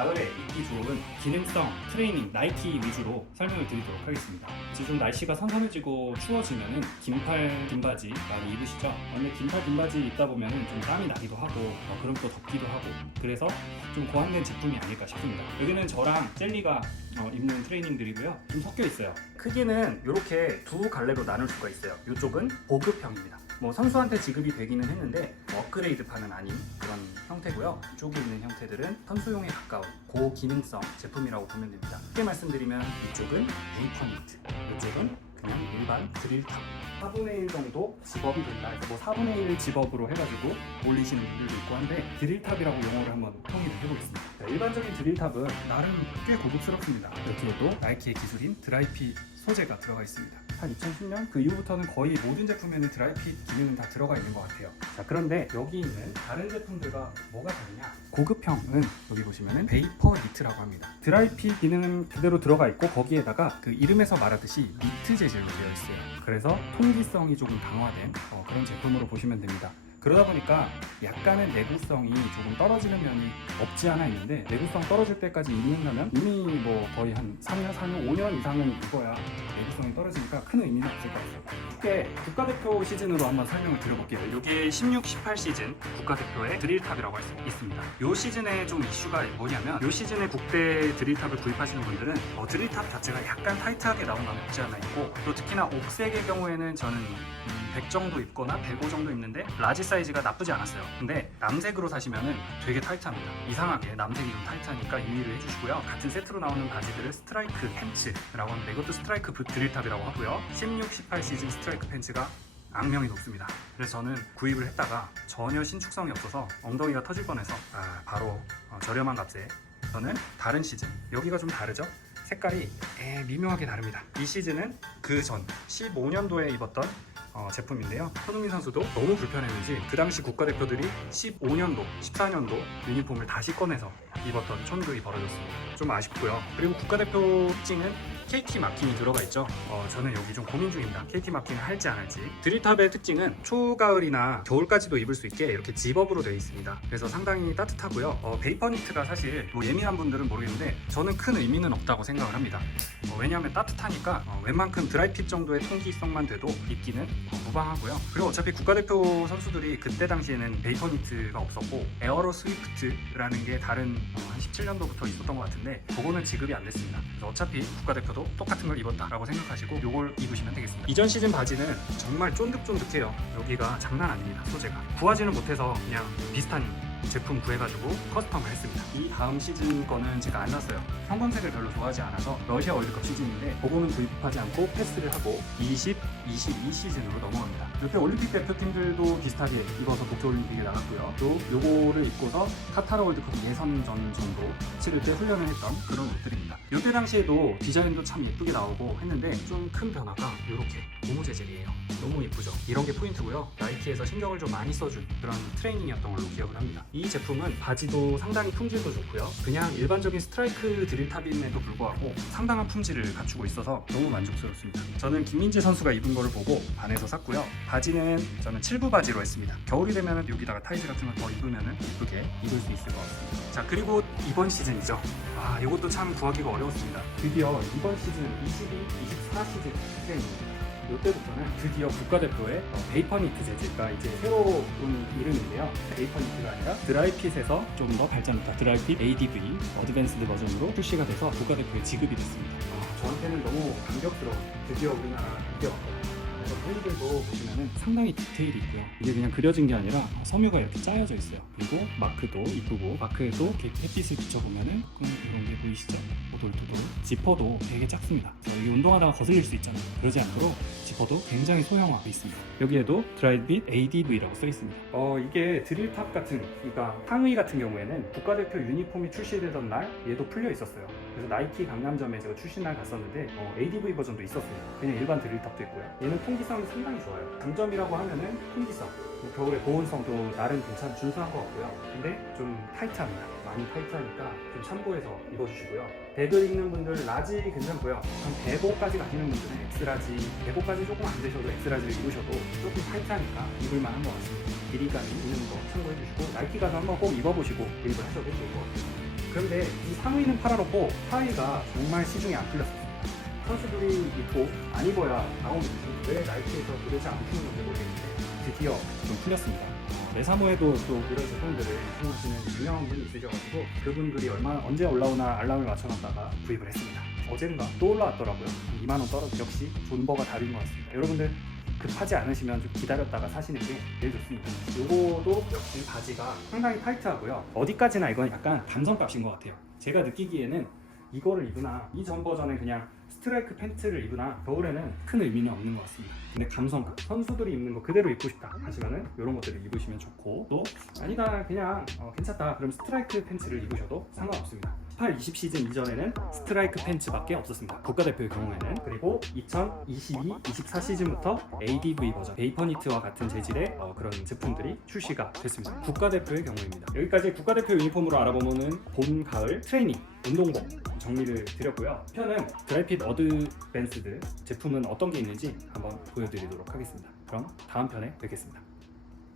가을에 입기 좋은 기능성 트레이닝 나이키 위주로 설명을 드리도록 하겠습니다. 지금 날씨가 선선해지고 추워지면은 긴팔 긴 바지 많이 입으시죠? 근데 긴팔 긴 바지 입다 보면은 좀 땀이 나기도 하고 어, 그럼 또 덥기도 하고 그래서 좀 고안된 제품이 아닐까 싶습니다. 여기는 저랑 젤리가 어, 입는 트레이닝들이고요. 좀 섞여 있어요. 크기는 이렇게 두 갈래로 나눌 수가 있어요. 이쪽은 보급형입니다. 뭐 선수한테 지급이 되기는 했는데 뭐 업그레이드판은 아닌 그런 형태고요. 이쪽에 있는 형태들은 선수용에 가까운 고기능성 제품이라고 보면 됩니다. 쉽게 말씀드리면 이쪽은 V-퍼니트, 이쪽은 그냥 일반 드릴탑. 4분의 1 정도 집업이 된다. 그래서 뭐 4분의 1 집업으로 해가지고 올리시는 분들도 있고 한데 드릴탑이라고 용어를 한번 통일을 해보겠습니다. 자, 일반적인 드릴탑은 나름 꽤 고급스럽습니다. 여기에도 나이키의 기술인 드라이핏 소재가 들어가 있습니다. 한 2010년 그 이후부터는 거의 모든 제품에는 드라이핏 기능은 다 들어가 있는 것 같아요. 자 그런데 여기 있는 다른 제품들과 뭐가 다르냐? 고급형은 여기 보시면은 베이퍼 니트라고 합니다. 드라이핏 기능은 그대로 들어가 있고 거기에다가 그 이름에서 말하듯이 니트 재질로 되어 있어요. 그래서 통기성이 조금 강화된 어, 그런 제품으로 보시면 됩니다. 그러다 보니까 약간의 내구성이 조금 떨어지는 면이 없지 않아 있는데 내구성 떨어질 때까지 입는다면 이미 뭐 거의 한 3년, 4년, 5년 이상은 입어야 내구성이 떨어지니까 큰 의미는 없을 것 같아요. 쉽게 국가대표 시즌으로 한번 설명을 드려볼게요. 이게 16, 18 시즌 국가대표의 드릴탑이라고 할 수 있습니다. 이 시즌에 좀 이슈가 뭐냐면 이 시즌에 국대 드릴탑을 구입하시는 분들은 어, 드릴탑 자체가 약간 타이트하게 나온 감이 없지 않아 있고 또 특히나 옥색의 경우에는 저는 음, 100 정도 입거나 105 정도 입는데 라지 사이즈가 나쁘지 않았어요. 근데 남색으로 사시면은 되게 타이트합니다. 이상하게 남색이 좀 타이트하니까 유의를 해주시고요. 같은 세트로 나오는 바지들을 스트라이크 팬츠라고 하는데 이것도 스트라이크 부- 드릴탑이라고 하고요. 16, 18 시즌 스트라이크 팬츠가 악명이 높습니다. 그래서 저는 구입을 했다가 전혀 신축성이 없어서 엉덩이가 터질 뻔해서 아, 바로 어, 저렴한 값에 저는 다른 시즌 여기가 좀 다르죠? 색깔이 에, 미묘하게 다릅니다. 이 시즌은 그 전 15년도에 입었던 어, 제품인데요. 손흥민 선수도 너무 불편했는지 그 당시 국가대표들이 15년도, 14년도 유니폼을 다시 꺼내서 입었던 촌극이 벌어졌습니다. 좀 아쉽고요. 그리고 국가대표 특징은 KT 마킹이 들어가 있죠. 어, 저는 여기 좀 고민 중입니다. KT 마킹을 할지 안 할지. 드릴탑의 특징은 초가을이나 겨울까지도 입을 수 있게 이렇게 집업으로 되어 있습니다. 그래서 상당히 따뜻하고요. 어, 베이퍼 니트가 사실 뭐 예민한 분들은 모르겠는데 저는 큰 의미는 없다고 생각을 합니다. 어, 왜냐하면 따뜻하니까 어, 웬만큼 드라이핏 정도의 통기성만 돼도 입기는 어, 무방하고요. 그리고 어차피 국가대표 선수들이 그때 당시에는 베이퍼 니트가 없었고 에어로 스위프트라는 게 다른 어, 한 17년도부터 있었던 것 같은데 그거는 지급이 안 됐습니다. 그래서 어차피 국가대표 도 똑같은 걸 입었다라고 생각하시고 이걸 입으시면 되겠습니다. 이전 시즌 바지는 정말 쫀득쫀득해요. 여기가 장난 아닙니다. 소재가 구하지는 못해서 그냥 비슷한 제품 구해가지고 커스텀을 했습니다. 이 다음 시즌 거는 제가 안 샀어요. 형광색을 별로 좋아하지 않아서 러시아 월드컵 시즌인데 그거는 구입하지 않고 패스를 하고 20, 22 시즌으로 넘어갑니다. 옆에 올림픽 대표팀들도 비슷하게 입어서 도쿄 올림픽에 나갔고요. 또 요거를 입고서 카타르 월드컵 예선전 정도 치를 때 훈련을 했던 그런 옷들입니다. 이때 당시에도 디자인도 참 예쁘게 나오고 했는데 좀 큰 변화가 이렇게 고무 재질이에요. 너무 예쁘죠? 이런 게 포인트고요. 나이키에서 신경을 좀 많이 써준 그런 트레이닝이었던 걸로 기억을 합니다. 이 제품은 바지도 상당히 품질도 좋고요. 그냥 일반적인 스트라이크 드릴탑임에도 불구하고 상당한 품질을 갖추고 있어서 너무 만족스럽습니다. 저는 김민재 선수가 입은 거를 보고 반해서 샀고요. 바지는 저는 7부 바지로 했습니다. 겨울이 되면 여기다가 타이즈 같은 거더 입으면 이쁘게 입을 수 있을 것 같습니다. 자 그리고 이번 시즌이죠. 아 이것도 참 구하기 가 어려웠습니다. 드디어 이번 시즌 22, 24 시즌 트레이닝입니다. 이때부터는 드디어 국가대표의 어, 베이퍼니트 재질가 이제 새로운 이름인데요. 베이퍼니트가 아니라 드라이핏에서 좀 더 발전했다. 드라이핏 ADV 어드밴스드 버전으로 출시가 돼서 국가대표에 지급이 됐습니다. 아, 저한테는 너무 감격스러워. 드디어 우리나라 이게 왔거든요. 그래서 팬들도 보시면은 상당히 디테일이 있고요. 이게 그냥 그려진 게 아니라 섬유가 이렇게 짜여져 있어요. 그리고 마크도 이쁘고 마크에도 이렇게 햇빛을 비춰보면은 음, 이런 게 보이시죠? 오돌토돌. 지퍼도 되게 작습니다. 이게 운동하다가 거슬릴 수 있잖아요. 그러지 않도록 지퍼도 굉장히 소형화돼 있습니다. 여기에도 드라이빗 ADV라고 써 있습니다. 어 이게 드릴탑 같은 그러니까 상의 같은 경우에는 국가대표 유니폼이 출시되던 날 얘도 풀려 있었어요. 그래서 나이키 강남점에 제가 출시 날 갔었는데 어, ADV 버전도 있었어요. 그냥 일반 드릴탑도 있고요. 얘는 통기성이 상당히 좋아요. 장점이라고 하면은 통기성. 뭐 겨울에 보온성도 나름 괜찮 준수한 것 같고요. 근데 좀 타이트합니다. 많이 타이트하니까 좀 참고해서 입어주시고요. 백을 입는 분들 라지 괜찮고요. 한 대보까지 가시는 분들은 X라지, 대보까지 조금 안 되셔도 X라지를 입으셔도 조금 타이트하니까 입을만 한 것 같습니다. 길이감이 있는 거 참고해주시고 나이키 가서 한번 꼭 입어보시고 구입을 하셔도 좋을 것 같아요. 그런데 이 상의는 팔아놓고 하의가 정말 시중에 안 풀렸어요. 선수들이 입고 안 입어야 나오는지 왜 나이키에서 도대체 안 푸는 건지 모르겠는데 드디어 좀 풀렸습니다. 내 사무에도 또 이런 제품들을 사용하시는 유명한 분이 있으셔가지고 그분 글이 얼마 언제 올라오나 알람을 맞춰놨다가 구입을 했습니다. 어젠가 또 올라왔더라고요. 2만 원 떨어져 역시 존버가 답인 것 같습니다. 여러분들 급하지 않으시면 좀 기다렸다가 사시는 게 제일 좋습니다. 요거도 역시 바지가 상당히 타이트하고요. 어디까지나 이건 약간 감성값인 것 같아요. 제가 느끼기에는 이거를 입으나 이전 버전은 그냥 스트라이크 팬츠를 입으나 겨울에는 큰 의미는 없는 것 같습니다. 근데 감성감 선수들이 입는 거 그대로 입고 싶다 하시면은 이런 것들을 입으시면 좋고 또 아니다 그냥 어, 괜찮다 그럼 스트라이크 팬츠를 입으셔도 상관없습니다. 18, 20 시즌 이전에는 스트라이크 팬츠밖에 없었습니다. 국가대표의 경우에는 그리고 2022, 24 시즌부터 ADV 버전 베이퍼니트와 같은 재질의 어, 그런 제품들이 출시가 됐습니다. 국가대표의 경우입니다. 여기까지 국가대표 유니폼으로 알아보면은 봄, 가을 트레이닝 운동복 정리를 드렸고요. 편은 드라이핏 어드밴스드 제품은 어떤 게 있는지 한번 보여드리도록 하겠습니다. 그럼 다음 편에 뵙겠습니다.